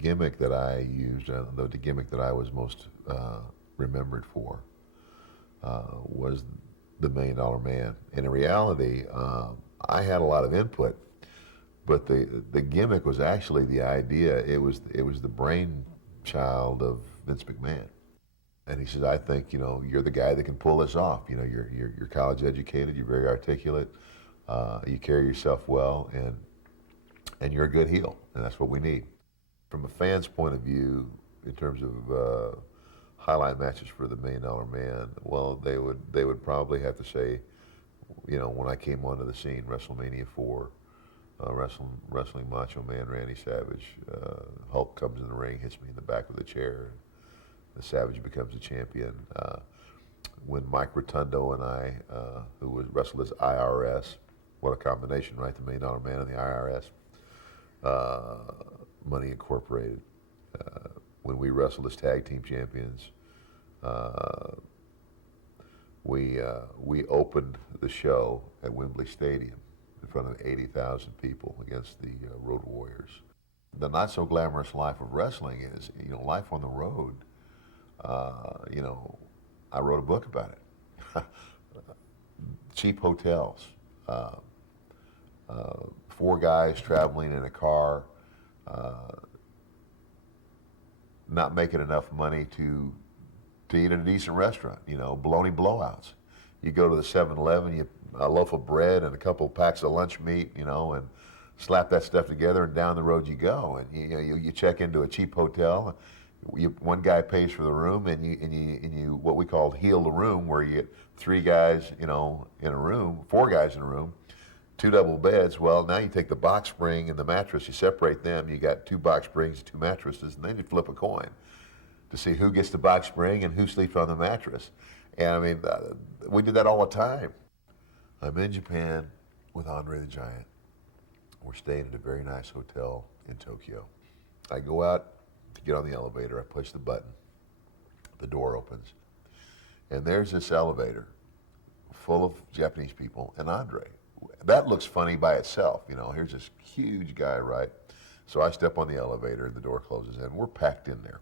gimmick that I used, the gimmick that I was most remembered for, was the $1 Million Man. And in reality, I had a lot of input, but the gimmick was actually the idea. It was the brainchild of Vince McMahon. And he says, I think, you're the guy that can pull this off. You're college educated, you're very articulate, you carry yourself well, and you're a good heel, and that's what we need. From a fan's point of view, in terms of highlight matches for the $1 Million Man, well, they would probably have to say, when I came onto the scene, WrestleMania 4, wrestling Macho Man Randy Savage, Hulk comes in the ring, hits me in the back with a chair. The Savage becomes a champion. When Mike Rotundo and I, who wrestled as IRS, what a combination, right? The $1 Million Man and the IRS, Money Incorporated. When we wrestled as tag team champions, we opened the show at Wembley Stadium in front of 80,000 people against the Road Warriors. The not so glamorous life of wrestling is, life on the road. I wrote a book about it. Cheap hotels, 4 guys traveling in a car, not making enough money to eat at a decent restaurant, bologna blowouts. You go to the 7-Eleven, a loaf of bread and a couple of packs of lunch meat, and slap that stuff together, and down the road you go. And you check into a cheap hotel. One guy pays for the room, and you what we call heal the room, where you get 3 guys, in a room, 4 guys in a room, 2 double beds. Well, now you take the box spring and the mattress, you separate them. You got 2 box springs, 2 mattresses, and then you flip a coin to see who gets the box spring and who sleeps on the mattress. And I mean, we did that all the time. I'm in Japan with Andre the Giant. We're staying at a very nice hotel in Tokyo. I go out to get on the elevator, I push the button, the door opens, and there's this elevator full of Japanese people and Andre. That looks funny by itself, here's this huge guy, right? So I step on the elevator and the door closes and we're packed in there,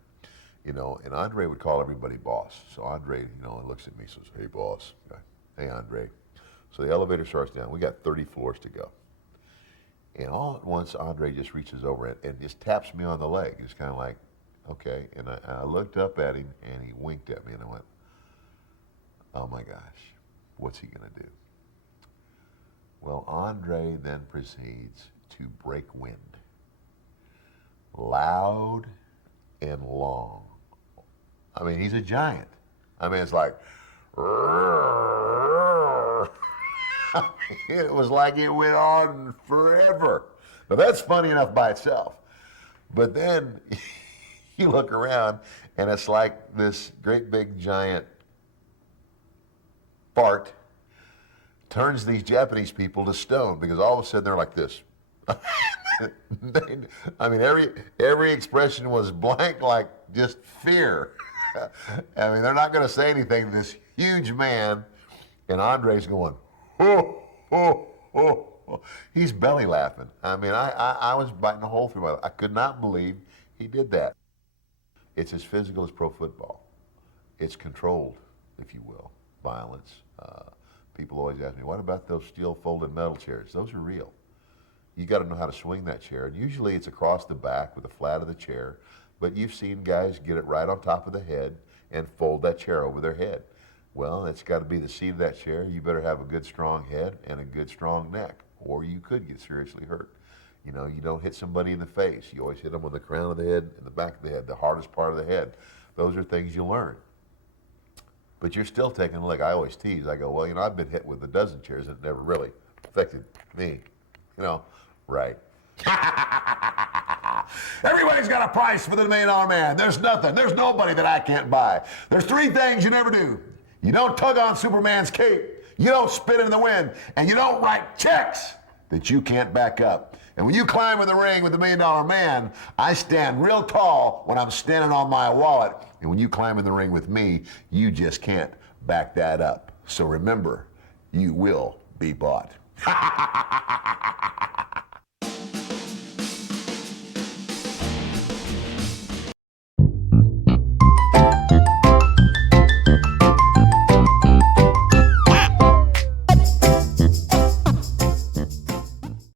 and Andre would call everybody boss. So Andre, looks at me and says, hey boss, hey Andre. So the elevator starts down, we got 30 floors to go. And all at once, Andre just reaches over and just taps me on the leg. It's kind of like, okay. And I looked up at him, and he winked at me, and I went, oh my gosh, what's he going to do? Well, Andre then proceeds to break wind. Loud and long. I mean, he's a giant. I mean, it's like, it was like it went on forever. Now that's funny enough by itself. But then you look around and it's like this great big giant fart turns these Japanese people to stone, because all of a sudden they're like this. I mean, every expression was blank, like just fear. I mean, they're not going to say anything to this huge man, and Andre's going, oh, oh, oh, oh. He's belly laughing. I mean, I was biting a hole through my life. I could not believe he did that. It's as physical as pro football. It's controlled, if you will, violence. People always ask me, what about those steel folded metal chairs? Those are real. You got to know how to swing that chair. And usually it's across the back with the flat of the chair, but you've seen guys get it right on top of the head and fold that chair over their head. Well, it's got to be the seat of that chair. You better have a good strong head and a good strong neck, or you could get seriously hurt. You don't hit somebody in the face. You always hit them on the crown of the head and the back of the head, the hardest part of the head. Those are things you learn. But you're still taking a look. I always tease. I go, well, I've been hit with a dozen chairs and it never really affected me. Right. Everybody's got a price for the $1 Million Man. There's nothing. There's nobody that I can't buy. There's 3 things you never do. You don't tug on Superman's cape. You don't spit in the wind. And you don't write checks that you can't back up. And when you climb in the ring with the $1 Million Man, I stand real tall when I'm standing on my wallet. And when you climb in the ring with me, you just can't back that up. So remember, you will be bought.